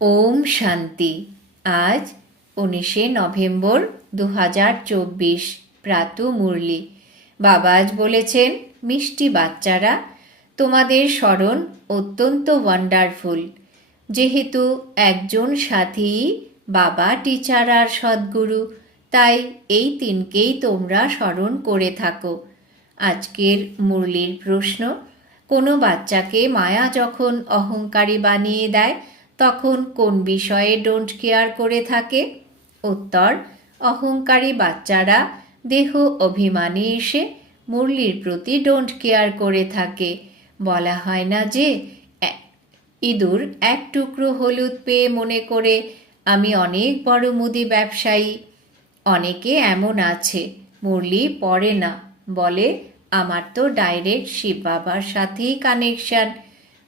ওম শান্তি। আজ উনিশে নভেম্বর দু হাজার চব্বিশ, প্রাত মুরলি। বাবা আজ বলেছেন, মিষ্টি বাচ্চারা, তোমাদের স্মরণ অত্যন্ত ওয়ান্ডারফুল যেহেতু একজন সাথী বাবা টিচার আর সদ্গুরু, তাই এই তিনকেই তোমরা স্মরণ করে থাকো। আজকের মুরলির প্রশ্ন, কোনো বাচ্চাকে মায়া যখন অহংকারী বানিয়ে দেয় তখন কোন বিষয়ে ডোন্ট কেয়ার করে থাকে? উত্তর, অহংকারী বাচ্চারা, দেহ অভিমানে এসে মুরলির প্রতি ডোন্ট কেয়ার করে থাকে। বলা হয় না যে ইঁদুর এক টুকরো হলুদ পেয়ে মনে করে, আমি অনেক বড় মুদি ব্যবসায়ী। অনেকে এমন আছে, মুরলি পড়ে না। বলে, আমার তো ডাইরেক্ট শিব বাবার সাথেই কানেকশন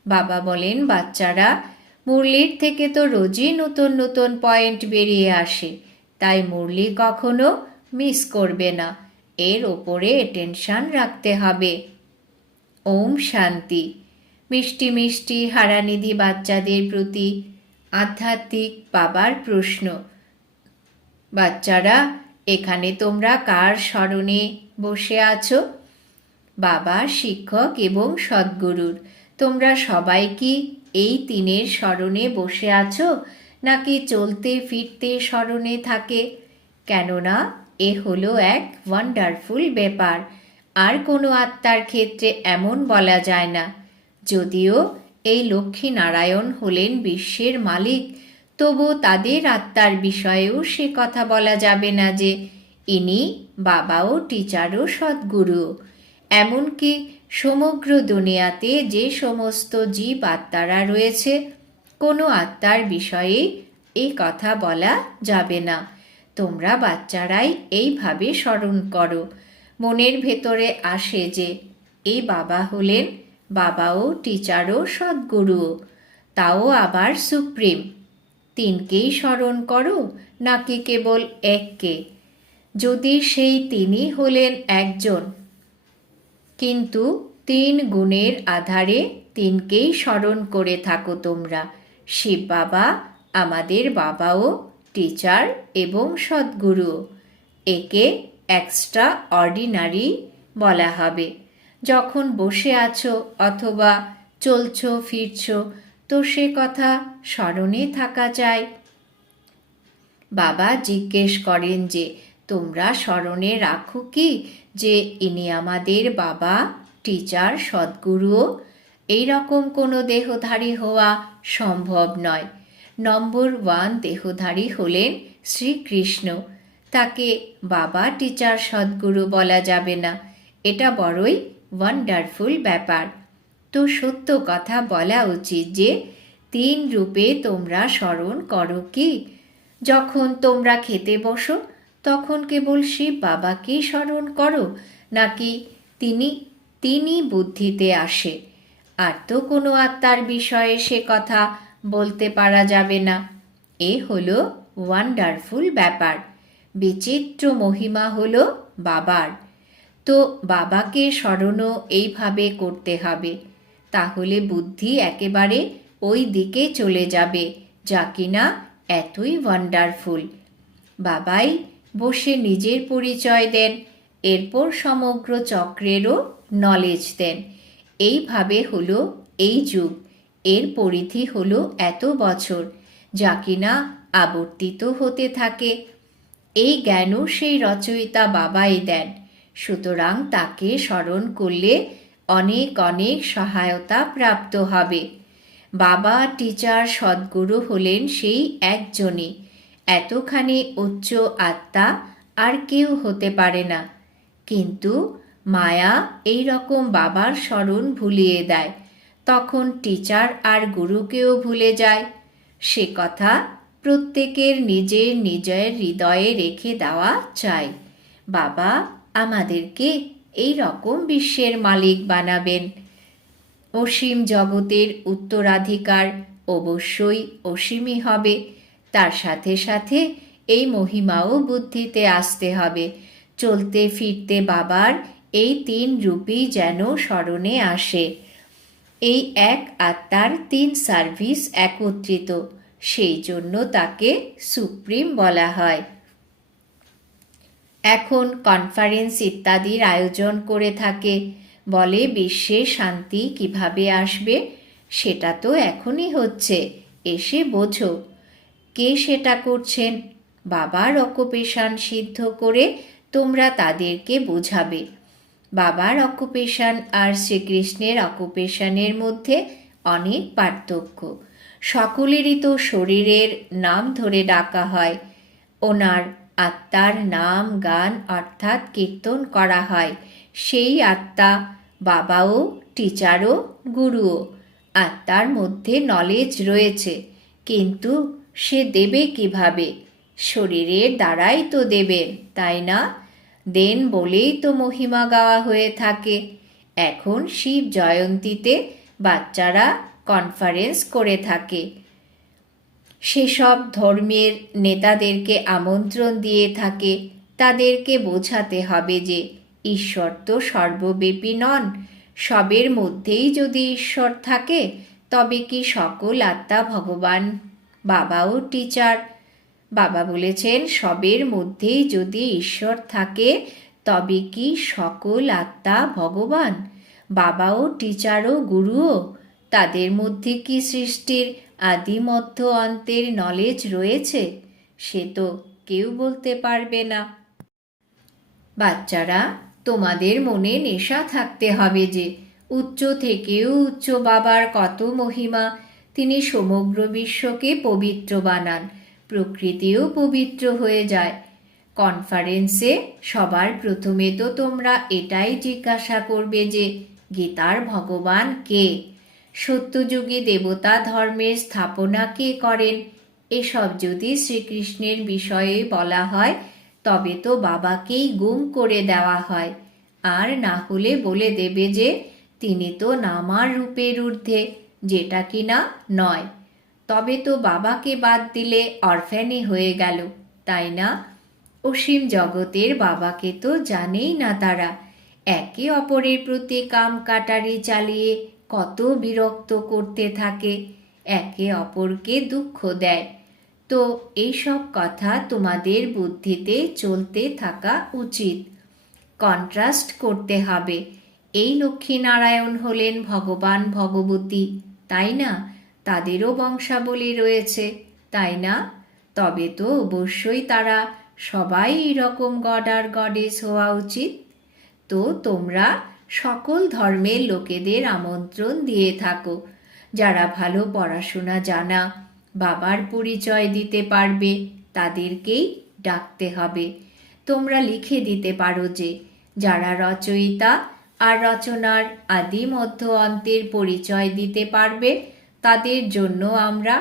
বাবা বলেন, বাচ্চারা মুরলির থেকে তো রোজই নতুন নতুন পয়েন্ট বেরিয়ে আসে। তাই মুরলি কখনো মিস করবে না। এর ওপরে টেনশন রাখতে হবে। ওম শান্তি। মিষ্টি মিষ্টি হারানিধি বাচ্চাদের প্রতি আধ্যাত্মিক বাবার প্রশ্ন, বাচ্চারা, এখানে তোমরা কার স্মরণে বসে আছো? বাবা, শিক্ষক এবং সদ্গুরুর তোমরা সবাই কি এই তিনের স্মরণে বসে আছো, নাকি চলতে ফিরতে স্মরণে থাকে? কেননা এ হলো এক ওয়ান্ডারফুল ব্যাপার। আর কোনো আত্মার ক্ষেত্রে এমন বলা যায় না। যদিও এই লক্ষ্মী নারায়ণ হলেন বিশ্বের মালিক, তবু তাদের আত্মার বিষয়েও সে কথা বলা যাবে না যে, ইনি বাবাও টিচারও সদ্গুরুও এমনকি সমগ্র দুনিয়াতে যে সমস্ত জীব আত্মারা রয়েছে, কোনো আত্মার বিষয়ে এই কথা বলা যাবে না। তোমরা বাচ্চারাই এইভাবে স্মরণ করো। মনের ভেতরে আসে যে এই বাবা হলেন বাবাও, টিচারও, সদ্গুরুও। তাও আবার সুপ্রিম। তিনকেই স্মরণ করো, নাকি কেবল এককে? যদি সেই তিনি হলেন একজন কিন্তু তিন গুণের আধারে তিনকেই স্মরণ করে থাকো তোমরা। শিব বাবা, আমাদের বাবাও টিচার এবং সদ্গুরু। একে এক্সট্রা অর্ডিনারি বলা হবে। যখন বসে আছো অথবা চলছো, ফিরছো, তো সে কথা স্মরণে থাকা চাই বাবা জিজ্ঞেস করেন যে, তোমরা স্মরণে রাখো কি? যে ইনি আমাদের বাবা টিচার সদ্গুরুও এই রকম কোনো দেহধারী হওয়া সম্ভব নয়। নম্বর ওয়ান দেহধারী হলেন শ্রীকৃষ্ণ। তাকে বাবা টিচার সদ্গুরু বলা যাবে না। এটা বড়ই ওয়ান্ডারফুল ব্যাপার। তো সত্য কথা বলা উচিত যে, তিন রূপে তোমরা স্মরণ করো কি? যখন তোমরা খেতে বসো তখন কেবল শিব বাবাকেই স্মরণ করো, নাকি তিনি তিনি বুদ্ধিতে আসে। আর তো কোনো আত্মার বিষয়ে সে কথা বলতে পারা যাবে না। এ হলো ওয়ান্ডারফুল ব্যাপার। বিচিত্র মহিমা হলো বাবার। তো বাবাকে স্মরণও এইভাবে করতে হবে। তাহলে বুদ্ধি একেবারে ওই দিকে চলে যাবে, যা কিনা এতই ওয়ান্ডারফুল বাবাই বসে নিজের পরিচয় দেন, এরপর সমগ্র চক্রেরও নলেজ দেন। এইভাবে হলো এই যুগ। এর পরিধি হলো এত বছর যা কিনা আবর্তিত হতে থাকে। এই জ্ঞানও সেই রচয়িতা বাবাই দেন। সুতরাং তাকে স্মরণ করলে অনেক অনেক সহায়তা প্রাপ্ত হবে। বাবা টিচার সদ্গুরু হলেন সেই একজনই। এতখানি উচ্চ আত্মা আর কেউ হতে পারে না। কিন্তু মায়া এই রকম বাবার স্মরণ ভুলিয়ে দেয়। তখন টিচার আর গুরুকেও ভুলে যায়। সে কথা প্রত্যেকের নিজের নিজের হৃদয়ে রেখে দেওয়া চাই। বাবা আমাদেরকে এই রকম বিশ্বের মালিক বানাবেন। অসীম জগতের উত্তরাধিকার অবশ্যই অসীমই হবে। তার সাথে সাথে এই মহিমাও বুদ্ধিতে আসতে হবে। চলতে ফিরতে বাবার এই তিন রূপই যেন স্মরণে আসে। এই এক আত্মার তিন সার্ভিস একত্রিত, সেই জন্য তাকে সুপ্রিম বলা হয়। এখন কনফারেন্স ইত্যাদির আয়োজন করে থাকে। বলে বিশ্বে শান্তি কীভাবে আসবে, সেটা তো এখনই হচ্ছে। এসে বোঝো। কে সেটা করছেন বাবার অকুপেশান সিদ্ধ করে তোমরা তাদেরকে বোঝাবে। বাবার অকুপেশান আর শ্রীকৃষ্ণের অকুপেশানের মধ্যে অনেক পার্থক্য। সকলেরই তো শরীরের নাম ধরে ডাকা হয়। ওনার আত্মার নাম, গান অর্থাৎ কীর্তন করা হয়। সেই আত্মা বাবাও, টিচারও, গুরুও। আত্মার মধ্যে নলেজ রয়েছে। কিন্তু সে দেবে কীভাবে? শরীরের দ্বারাই তো দেবেন তাই না? দেন বলেই তো মহিমা গাওয়া হয়ে থাকে। এখন শিব জয়ন্তীতে বাচ্চারা কনফারেন্স করে থাকে। সেসব ধর্মের নেতাদেরকে আমন্ত্রণ দিয়ে থাকে। তাদেরকে বোঝাতে হবে যে ঈশ্বর তো সর্বব্যাপী নন। সবের মধ্যেই যদি ঈশ্বর থাকে, তবে কি সকল আত্মা ভগবান? বাবাও টিচার বাবা বলেছেন, সবের মধ্যেই যদি ঈশ্বর থাকে, তবে কি সকল আত্মা ভগবান? বাবাও টিচারও গুরুও। তাদের মধ্যে কি সৃষ্টির আদি মধ্য অন্তের নলেজ রয়েছে? সে তো কেউ বলতে পারবে না। বাচ্চারা, তোমাদের মনে নেশা থাকতে হবে যে, উচ্চ থেকেও উচ্চ বাবার কত মহিমা তিনি সমগ্র বিশ্বকে পবিত্র বানান, প্রকৃতিও পবিত্র হয়ে যায়। কনফারেন্সে সবার প্রথমে তো তোমরা এটাই জিজ্ঞাসা করবে যে, গীতার ভগবান কে? সত্যযুগী দেবতা ধর্মের স্থাপনা কে করেন? এসব যদি শ্রীকৃষ্ণের বিষয়ে বলা হয়, তবে তো বাবাকেই গুম করে দেওয়া হয়। আর না হলে বলে দেবে যে, তিনি তো নামার রূপের ঊর্ধ্বে। যেটা কিনা নয়। তবে তো বাবাকে বাদ দিলে অরফ্যানে হয়ে গেল, তাই না? অসীম জগতের বাবাকে তো জানেই না তারা। একে অপরের প্রতি কাম কাটারি চালিয়ে কত বিরক্ত করতে থাকে, একে অপরকে দুঃখ দেয়। তো এইসব কথা তোমাদের বুদ্ধিতে চলতে থাকা উচিত। কন্ট্রাস্ট করতে হবে। এই লক্ষ্মীনারায়ণ হলেন ভগবান ভগবতী। তাই না? তাদেরও বংশাবলী রয়েছে, তাই না? তবে তো অবশ্যই তারা সবাই এরকম গড আর গডেস হওয়া উচিত। তো তোমরা সকল ধর্মের লোকেদের আমন্ত্রণ দিয়ে থাকো। যারা ভালো পড়াশোনা জানা, বাবার পরিচয় দিতে পারবে, তাদেরকেই ডাকতে হবে। তোমরা লিখে দিতে পারো যে, যারা রচয়িতা আর রচনার আদি মধ্য অন্তের পরিচয় দিতে পারবে। তাদের জন্য আমরা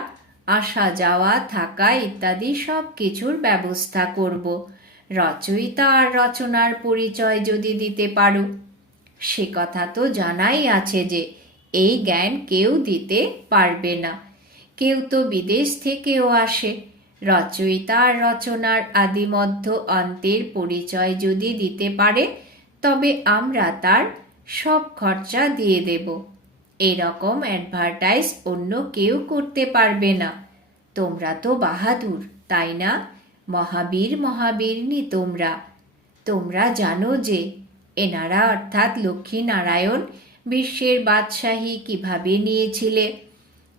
আসা যাওয়া থাকা ইত্যাদি সব কিছুর ব্যবস্থা করব। রচয়িতা আর রচনার পরিচয় যদি দিতে পারো। সে কথা তো জানাই আছে যে এই জ্ঞান কেউ দিতে পারবে না। কেউ তো বিদেশ থেকেও আসে। রচয়িতা আর রচনার আদিমধ্য অন্তের পরিচয় যদি দিতে পারে তবে আমরা তার সব খরচা দিয়ে দেব। এরকম অ্যাডভার্টাইজ অন্য কেউ করতে পারবে না। তোমরা তো বাহাদুর, তাই না? মহাবীর মহাবীরনি তোমরা। তোমরা জানো যে, এনারা অর্থাৎ লক্ষ্মী নারায়ণ বিশ্বের বাদশাহী কীভাবে নিয়েছিলে,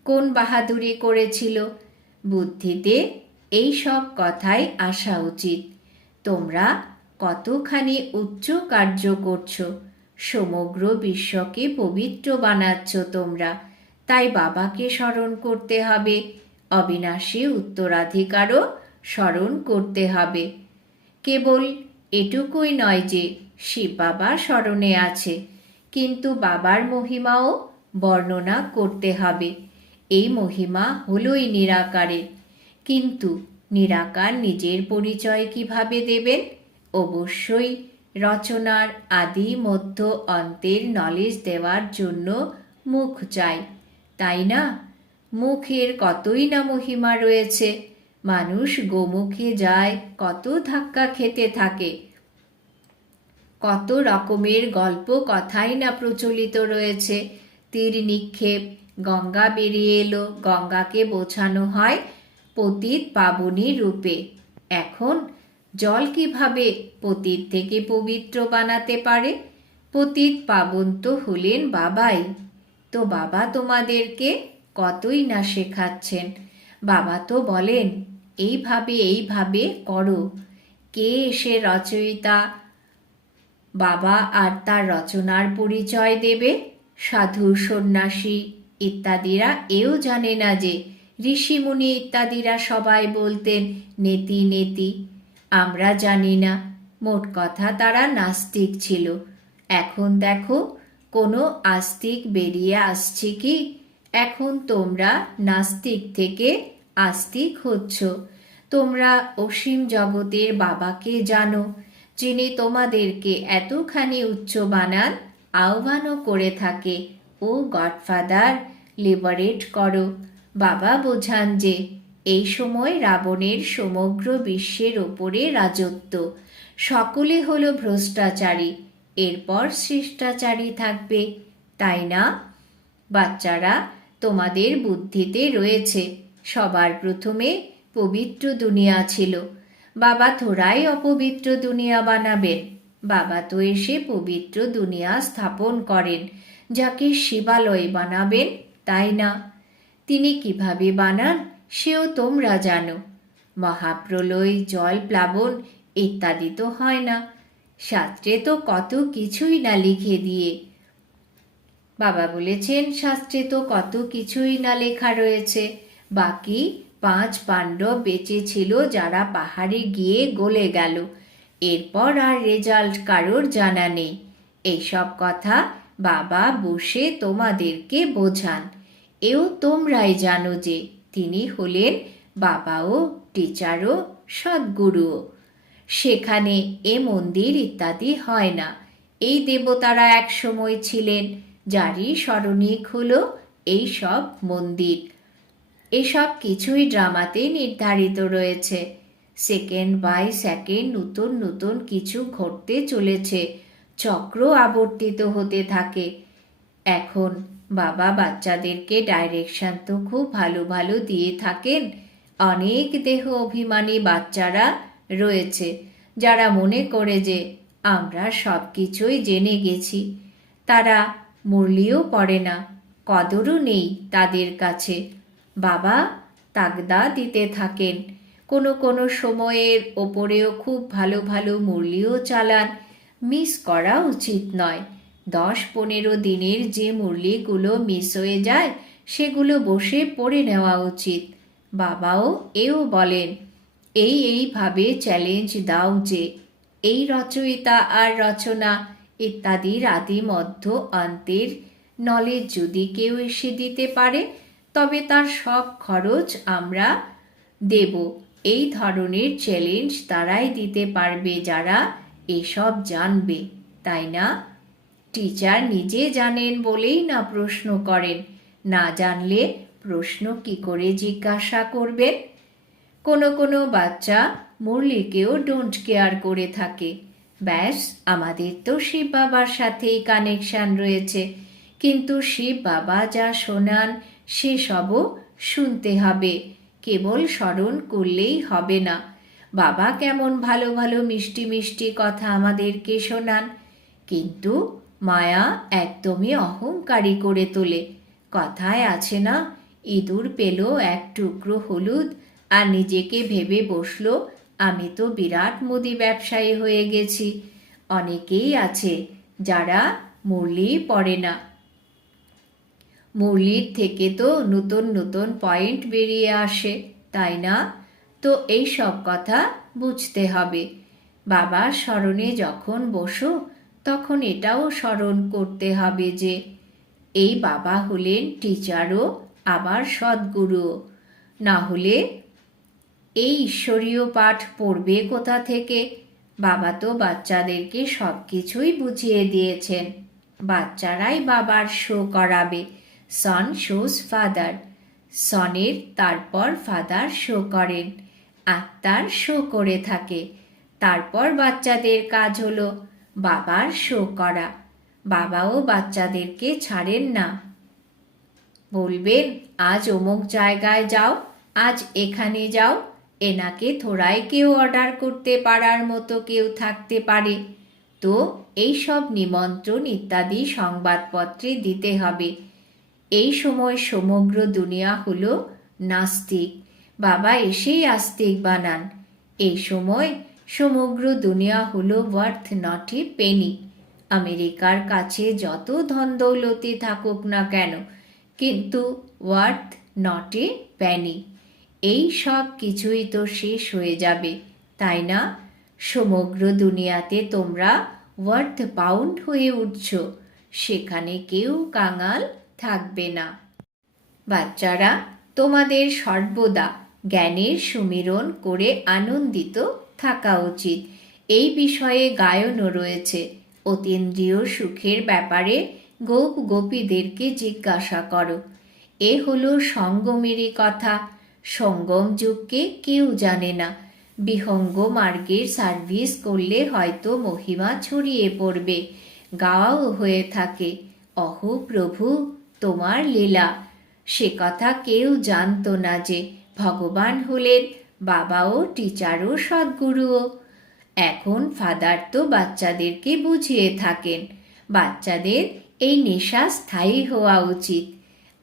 কোন বাহাদুরি করেছিল। বুদ্ধিতে এই সব কথাই আসা উচিত। তোমরা কতখানি উচ্চ কার্য করছ? সমগ্র বিশ্বকে পবিত্র বানাচ্ছ তোমরা। তাই বাবাকে স্মরণ করতে হবে। অবিনাশী উত্তরাধিকারও স্মরণ করতে হবে। কেবল এটুকুই নয় যে, শিব বাবা স্মরণে আছে। কিন্তু বাবার মহিমাও বর্ণনা করতে হবে। এই মহিমা হলোই নিরাকারের। কিন্তু নিরাকার নিজের পরিচয় কীভাবে দেবেন? অবশ্যই রচনার আদি মধ্য অন্তের নলেজ দেওয়ার জন্য মুখ চাই। তাই না? মুখের কতই না মহিমা রয়েছে, মানুষ গোমুখে যায় কত ধাক্কা খেতে থাকে। কত রকমের গল্প কথাই না প্রচলিত রয়েছে। তীর নিক্ষেপ, গঙ্গা বেরিয়ে এলো, গঙ্গাকে বোঝানো হয় পতিত পাবনী রূপে। এখন জল কীভাবে পতিত থেকে পবিত্র বানাতে পারে? পতিত পাবন তো হলেন বাবাই। তো বাবা তোমাদেরকে কতই না শেখাচ্ছেন? বাবা তো বলেন, এইভাবে এইভাবে করো। কে এসে রচয়িতা? বাবা আর তার রচনার পরিচয় দেবে। সাধু, সন্ন্যাসী ইত্যাদিরা এও জানে না যে ঋষিমুনি ইত্যাদিরা সবাই বলতেন, নেতি নেতি। আমরা জানি না। মোট কথা তারা নাস্তিক ছিল। এখন দেখো, কোনো আস্তিক বেরিয়ে আসছে কি? এখন তোমরা নাস্তিক থেকে আস্তিক হচ্ছ। তোমরা অসীম জগতের বাবাকে জানো, যিনি তোমাদেরকে এতখানি উচ্চ বানান, আহ্বানও করে থাকে, ও গডফাদার, লিবারেট করো। বাবা বোঝান যে এই সময় রাবণের সমগ্র বিশ্বের ওপরে রাজত্ব। সকলে হলো ভ্রষ্টাচারী। এরপর শিষ্টাচারী থাকবে। তাই না? বাচ্চারা, তোমাদের বুদ্ধিতে রয়েছে। সবার প্রথমে পবিত্র দুনিয়া ছিল। বাবা থোড়াই অপবিত্র দুনিয়া বানাবেন বাবা তো এসে পবিত্র দুনিয়া স্থাপন করেন। যাকে শিবালয় বানাবেন, তাই না? তিনি কীভাবে বানান? সেও তোমরা জানো। মহাপ্রলয়, জল প্লাবন ইত্যাদি তো হয় না। শাস্ত্রে তো কত কিছুই না লিখে দিয়ে। বাবা বলেছেন, শাস্ত্রে তো কত কিছুই না লেখা রয়েছে। বাকি পাঁচ পাণ্ডব বেঁচে ছিল যারা পাহাড়ে গিয়ে গলে গেল। এরপর আর রেজাল্ট কারোর জানা নেই। এইসব কথা বাবা বসে তোমাদেরকে বোঝান। এও তোমরাই জানো যে তিনি হলেন বাবাও, টিচারও সদ্গুরুও সেখানে এ মন্দির ইত্যাদি হয় না। এই দেবতারা এক সময় ছিলেন, যারই স্মরণিক হলো এই সব মন্দির। এসব কিছুই ড্রামাতে নির্ধারিত রয়েছে। সেকেন্ড বাই সেকেন্ড নতুন নতুন কিছু ঘটতে চলেছে। চক্র আবর্তিত হতে থাকে। এখন বাবা বাচ্চাদেরকে ডাইরেকশন তো খুব ভালো ভালো দিয়ে থাকেন। অনেক দেহ অভিমানী বাচ্চারা রয়েছে, যারা মনে করে যে আমরা সব কিছুই জেনে গেছি। তারা মুরলিও পড়ে না, কদরও নেই তাদের কাছে। বাবা তাগদা দিতে থাকেন। কোনো কোনো সময়ের ওপরেও খুব ভালো ভালো মুরলিও চালান। মিস করা উচিত নয়। দশ পনেরো দিনের যে মুরলিগুলো মিস হয়ে যায়, সেগুলো বসে পড়ে নেওয়া উচিত। বাবাও এও বলেন, এই এইভাবে চ্যালেঞ্জ দাও যে, এই রচয়িতা আর রচনা ইত্যাদির আদি মধ্য অন্তের নলেজ যদি কেউ এসে দিতে পারে, তবে তার সব খরচ আমরা দেব। এই ধরনের চ্যালেঞ্জ তারাই দিতে পারবে যারা এসব জানবে, তাই না? টিচার নিজে জানেন বলেই না প্রশ্ন করেন। না জানলে প্রশ্ন কি করে জিজ্ঞাসা করবেন? কোনো কোনো বাচ্চা মুরলিকেও ডোন্ট কেয়ার করে থাকে। ব্যাস, আমাদের তো শিব বাবার সাথেই কানেকশান রয়েছে। কিন্তু শিব বাবা যা শোনান, সেসবও শুনতে হবে। কেবল স্মরণ করলেই হবে না। বাবা কেমন ভালো ভালো মিষ্টি মিষ্টি কথা আমাদেরকে শোনান। কিন্তু মায়া একদমই অহংকারী করে তোলে। কথায় আছে না, ইঁদুর পেল এক টুকরো হলুদ আর নিজেকে ভেবে বসল, আমি তো বিরাট মুদি ব্যবসায়ী হয়ে গেছি। অনেকেই আছে যারা মুরলি পড়ে না। মুরলির থেকে তো নতুন নতুন পয়েন্ট বেরিয়ে আসে, তাই না? তো এই সব কথা বুঝতে হবে। বাবার স্মরণে যখন বসো তখন এটাও স্মরণ করতে হবে যে, এই বাবা হলেন টিচারও, আবার সদ্গুরুও না হলে এই ঈশ্বরীয় পাঠ পড়বে কোথা থেকে? বাবা তো বাচ্চাদেরকে সব কিছুই বুঝিয়ে দিয়েছেন। বাচ্চারাই বাবার শো করাবে। Son shows father. সনের তারপর ফাদার শো করেন। আত্মার শো করে থাকে। তারপর বাচ্চাদের কাজ হলো। বাবার শো করা। বাবাও বাচ্চাদেরকে ছাড়েন না। বলবেন, আজ অমুক জায়গায় যাও, আজ এখানে যাও। এনাকে থোড়াই কেউ অর্ডার করতে পারার মতো কেউ থাকতে পারে। তো এই সব নিমন্ত্রণ ইত্যাদি সংবাদপত্রে দিতে হবে। এই সময় সমগ্র দুনিয়া হল নাস্তিক। বাবা এসেই আস্তিক বানান। এই সময় সমগ্র দুনিয়া হলো ওয়ার্থ নট পেনি আমেরিকার কাছে যত ধন দৌলতি থাকুক না কেন, কিন্তু ওয়ার্থ নট প্যানি এই সব কিছুই তো শেষ হয়ে যাবে, তাই না? সমগ্র দুনিয়াতে তোমরা ওয়ার্থ পাউন্ড হয়ে উঠছ, সেখানে কেউ কাঙাল থাকবে না। বাচ্চারা, তোমাদের সর্বদা জ্ঞানের সুমিরন করে আনন্দিত থাকা উচিত। এই বিষয়ে গায়নও রয়েছে। অতীন্দ্রিয় সুখের ব্যাপারে গোপ গোপীদেরকে জিজ্ঞাসা করো। এ হলো সঙ্গমেরই কথা। সঙ্গম যুগকে কেউ জানে না। বিহঙ্গ মার্গের সার্ভিস করলে হয়তো মহিমা ছড়িয়ে পড়বে। গাওয়াও হয়ে থাকে, অহ প্রভু, তোমার লীলা। সে কথা কেউ জানতো না যে ভগবান হলেন বাবাও, টিচারও, সদ্গুরুও। এখন ফাদার তো বাচ্চাদেরকে বুঝিয়ে থাকেন। বাচ্চাদের এই নেশা স্থায়ী হওয়া উচিত।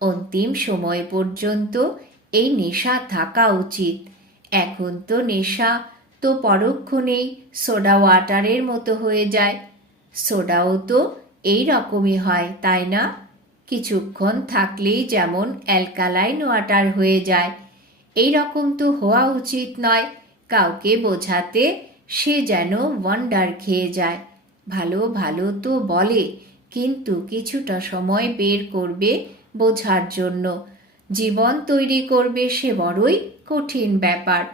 অন্তিম সময় পর্যন্ত এই নেশা থাকা উচিত। এখন তো নেশা, তো পরক্ষণেই সোডা ওয়াটারের মতো হয়ে যায়। সোডাও তো এই রকমই হয়, তাই না? কিছুক্ষণ থাকলেই যেমন অ্যালকালাইন ওয়াটার হয়ে যায় এই রকম তো হওয়া উচিত নয়। কাউকে বোঝাতে সে যেন ওয়ান্ডার খেয়ে যায়। ভালো ভালো তো বলে, কিন্তু কিছুটা সময় বের করবে বোঝার জন্য। জীবন তৈরি করবে সে বড়ই কঠিন ব্যাপার।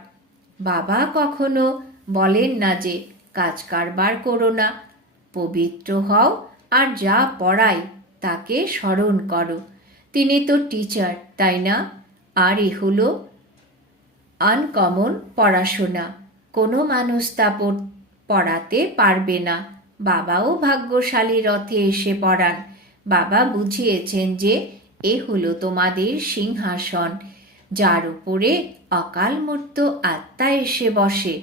বাবা কখনো বলেন না যে, কাজ কারবার করো না। পবিত্র হও আর যা পড়াই, তাকে স্মরণ করো। তিনি তো টিচার তাই না? আর এ হলো আনকমন পড়াশোনা। কোনো মানুষ তা পড়াতে পারবে না। বাবাও ভাগ্যশালী রথে এসে পড়ান। বাবা বুঝিয়েছেন যে, এ হলো তোমাদের সিংহাসন। যার উপরে অকাল মৃত্যু আত্মা এসে বসে।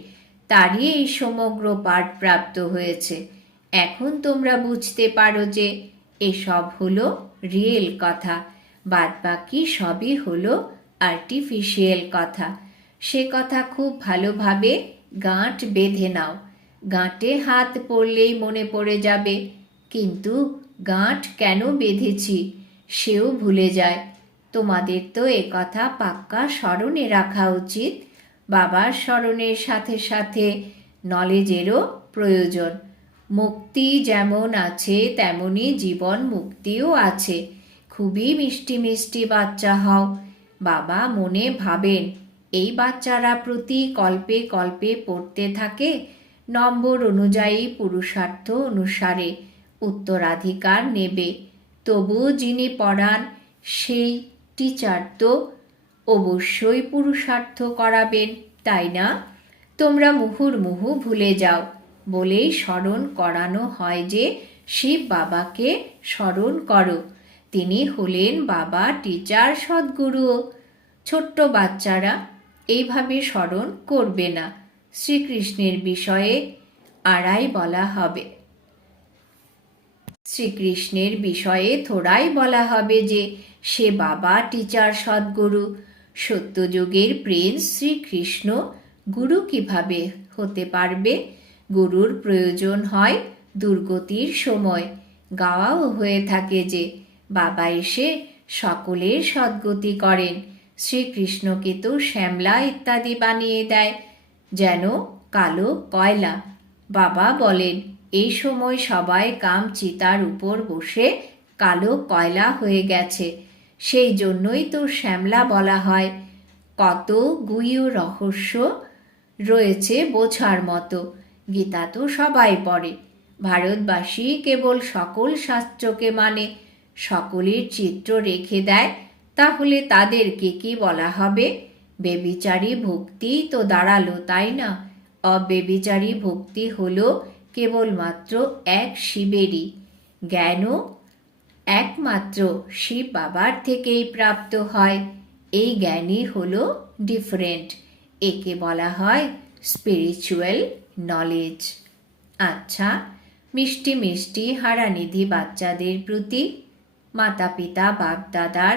তারই এই সমগ্র পাঠ প্রাপ্ত হয়েছে। এখন তোমরা বুঝতে পারো যে, এসব হলো রিয়েল কথা। বাদ বাকি সবই হলো আর্টিফিশিয়াল কথা। সে কথা খুব ভালোভাবে গাঁট বেঁধে নাও। গাঁটে হাত পড়লেই মনে পড়ে যাবে, কিন্তু গাঁট কেন বেঁধেছি সেও ভুলে যায়। তোমাদের তো এ কথা পাক্কা স্মরণে রাখা উচিত, বাবার স্মরণের সাথে সাথে নলেজেরও প্রয়োজন। মুক্তি যেমন আছে, তেমনি জীবন মুক্তিও আছে। খুবই মিষ্টি মিষ্টি বাচ্চা হও, বাবা মনে ভাবেন এই বাচ্চারা প্রতি কল্পে কল্পে পড়তে থাকে নম্বর অনুযায়ী পুরুষার্থ অনুসারে উত্তরাধিকার নেবে। তবু যিনি পড়ান, সেই টিচার তো অবশ্যই পুরুষার্থ করাবেন, তাই না? তোমরা মুহুর্মুহু ভুলে যাও, বলেই স্মরণ করানো হয় যে শিব বাবাকে স্মরণ করো। তিনি হলেন বাবা টিচার সদ্গুরুও ছোট্ট বাচ্চারা এইভাবে স্মরণ করবে না। শ্রীকৃষ্ণের বিষয়ে আড়াই বলা হবে। শ্রীকৃষ্ণের বিষয়ে থোড়াই বলা হবে যে, সে বাবা, টিচার, সদ্গুরু, সত্যযুগের প্রিন্স শ্রীকৃষ্ণ, গুরু কীভাবে হতে পারবে? গুরুর প্রয়োজন হয় দুর্গতির সময়। গাওয়াও হয়ে থাকে যে, বাবা এসে সকলের সদ্গতি করেন। শ্রীকৃষ্ণকে তো শ্যামলা ইত্যাদি বানিয়ে দেয়, যেন কালো কয়লা। বাবা বলেন, এই সময় সবাই কাম চিতার উপর বসে কালো কয়লা হয়ে গেছে। সেই জন্যই তো শ্যামলা বলা হয়। কত গুইয় রহস্য রয়েছে বোঝার মতো। গীতা তো সবাই পড়ে। ভারতবাসী কেবল সকল শাস্ত্রকে মানে সকলের চিত্র রেখে দেয় তাহলে তাদেরকে কি বলা হবে? বেবিচারী ভক্তি তো দাঁড়াল, তাই না? অবেবিচারী ভক্তি হলো কেবলমাত্র এক শিবেরই জ্ঞানও একমাত্র শিব বাবার থেকেই প্রাপ্ত হয়। এই জ্ঞানই হল ডিফারেন্ট একে বলা হয় স্পিরিচুয়াল নলেজ আচ্ছা মিষ্টি মিষ্টি হারানিধি বাচ্চাদের প্রতি মাতা পিতা বাপ দাদার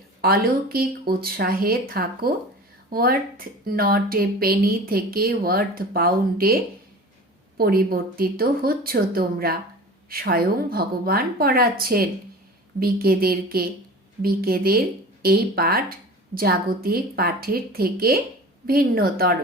অলৌকিক উৎসাহে থাকো। ওয়ার্থ নট এ পেনি থেকে ওয়ার্থ পাউন্ডে পরিবর্তিত হচ্ছ তোমরা। স্বয়ং ভগবান পড়াচ্ছেন। বিকেদেরকে, বিকেদের এই পাঠ জাগতিক পাঠের থেকে ভিন্নতর।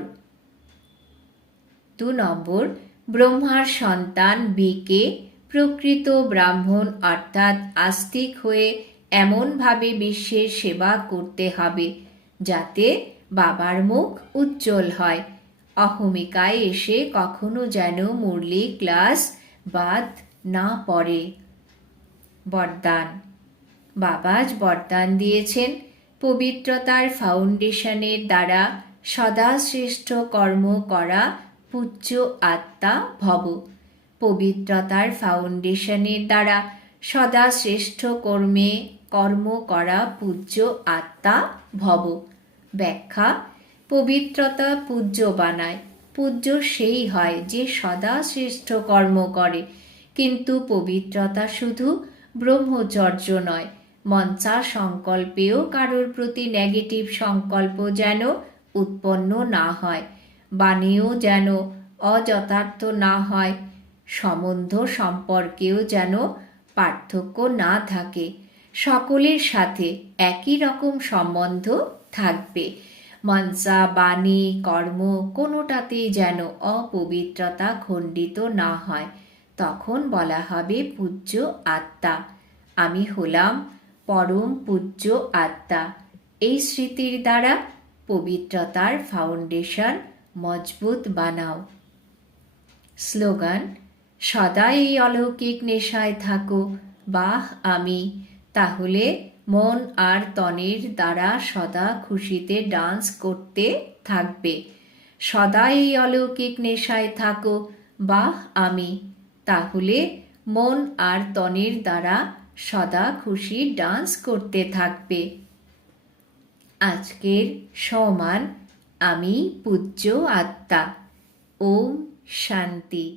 দু নম্বর, ব্রহ্মার সন্তান বিকে প্রকৃত ব্রাহ্মণ অর্থাৎ আস্তিক হয়ে এমনভাবে বিশ্বের সেবা করতে হবে যাতে বাবার মুখ উজ্জ্বল হয়। অহমিকায় এসে কখনো যেন মুরলি ক্লাস বাদ না পড়ে। বরদান। বাবাজ বরদান দিয়েছেন। পবিত্রতার ফাউন্ডেশনের দ্বারা সদা শ্রেষ্ঠ কর্ম করা পূজ্য আত্মা ভব। পবিত্রতার ফাউন্ডেশনের দ্বারা সদা শ্রেষ্ঠ কর্মে কর্ম করা, পূজ্য, আত্মা, ভব। ব্যাখ্যা, পবিত্রতা পূজ্য বানায়। পূজ্য সেই হয় যে সদা শ্রেষ্ঠ কর্ম করে। কিন্তু পবিত্রতা শুধু ব্রহ্মচর্য নয়, মঞ্চা সংকল্পেও কারোর প্রতি নেগেটিভ সংকল্প যেন উৎপন্ন না হয়, বাণীও যেন অযথার্থ না হয়, সম্বন্ধ সম্পর্কেও যেন পার্থক্য না থাকে। সকলের সাথে একই রকম সম্বন্ধ থাকবে। মনসা, বাণী, কর্ম কোনোটাতেই যেন অপবিত্রতা খণ্ডিত না হয়। তখন বলা হবে পূজ্য আত্মা। আমি হলাম পরম পূজ্য আত্মা। এই স্মৃতির দ্বারা পবিত্রতার ফাউন্ডেশন মজবুত বানাও। স্লোগান, সদা এই অলৌকিক নেশায় থাকো, বাহ আমি। তাহলে মন আর তনের দ্বারা সদা খুশিতে ডান্স করতে থাকবে। সদা এই অলৌকিক নেশায় থাকো, বাহ, আমি। তাহলে মন আর তনের দ্বারা সদা খুশি ডান্স করতে থাকবে। আজকের সমান আমি পূজ্য আত্মা। ওম শান্তি।